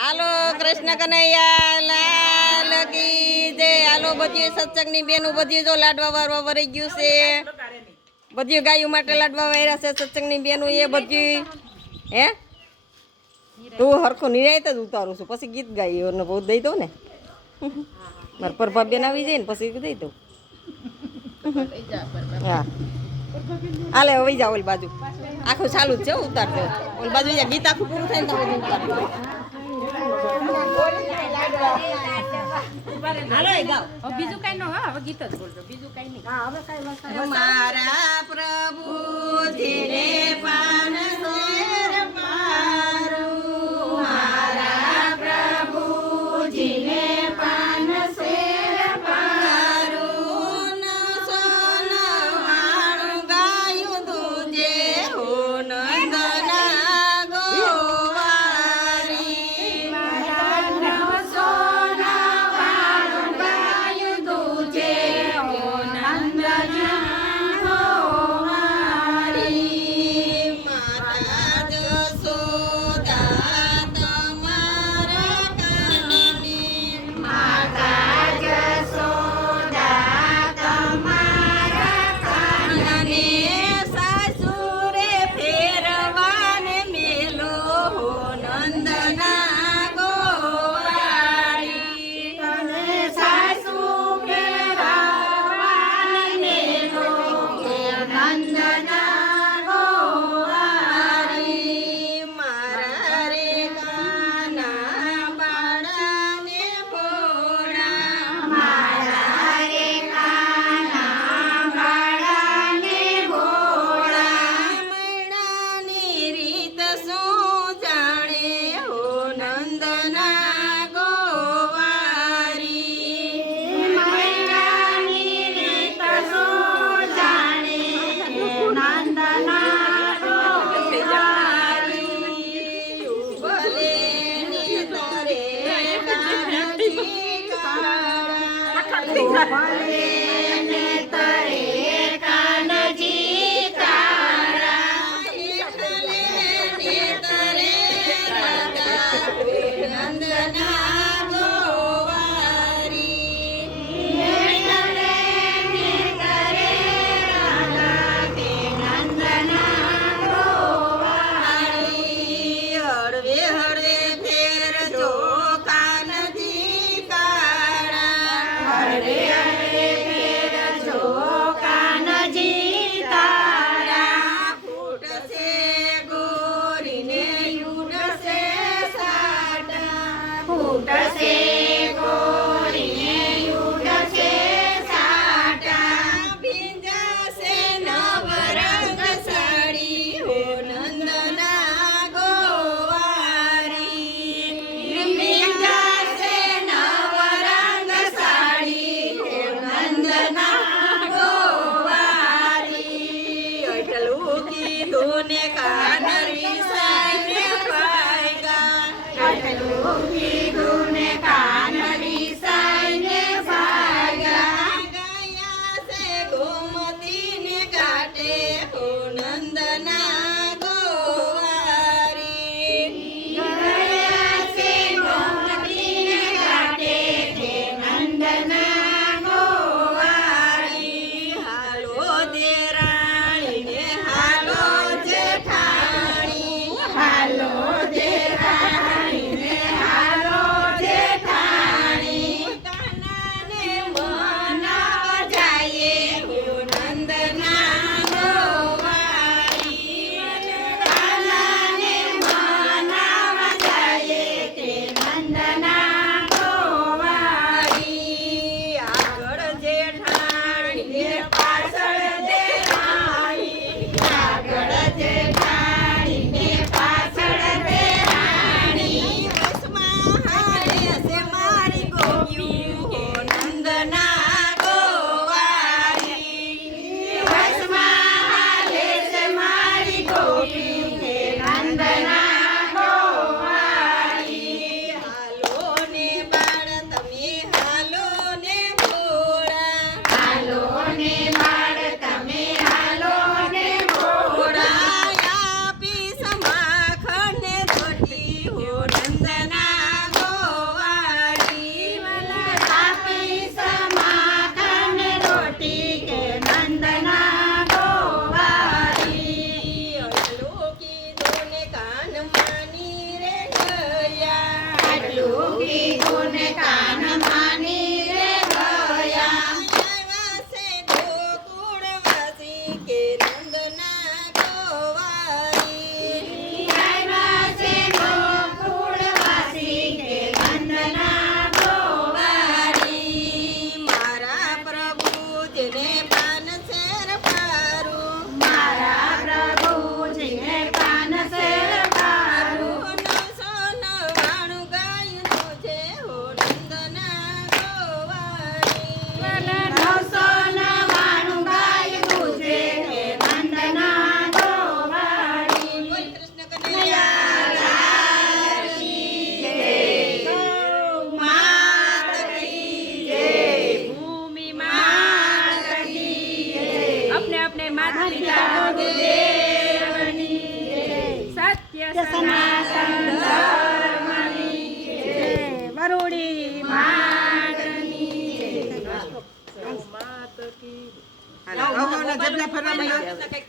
હાલો કૃષ્ણ કનૈયા લાલ કી જય. હાલો બધી સત્સંગની બેનું બધી જો લાડવા વારવા વરી ગયું છે. બધી ગાયો માટે લાડવા વાર્યા છે સત્સંગની બેનું એ બધી. હે તું હરખું નિરાયત જ ઉતારું છું પછી ગીત ગાઈ ને બહુ દઈ દઉં ને. મારા પ્રભા બેન આવી જાય ને પછી દઈ દઉં. હા હાલે વહી જાઓ ઓલી બાજુ આખું ચાલુ જ છે ઉતાર દો. ઓલી બાજુ ગીત આખું પૂરું થાય ને તો ઉતાર દો. બીજું કઈ ન હવે ગીત જ બોલજો બીજું કઈ નહીં. મારા પ્રભુજીને પાન શેર પારું, મારા પ્રભુજીને પાન શેર પારું, સોનવાળું ગાયું દૂજે હો નંદના ગોવારી. હાલો કાન માની રે ગયા આવ્યા છે ગોકુળવાસી કે નંદના ગોવારી આવ્યા છે ગોકુળવાસી કે નંદના ગોવારી મારા પ્રભુ જેને પાન શેર પારું મારા પ્રભુજીને પાન શેર પારું 999 ગાયનું છે હો નંદના ગોવારી 999 ગાયનું છે હે નંદના ગોવાળી બોલ કૃષ્ણ કનૈયા લાલ કી જય. ગૌ માત કી જય. ભૂમિ માત કી જય. अपने अपने माता पिता દેવની જય. सत्य સનાતન ધર્મની જય. वरुणी માતની જય. હાલો, હવે ઓલા જબલા ફરવા માંડો.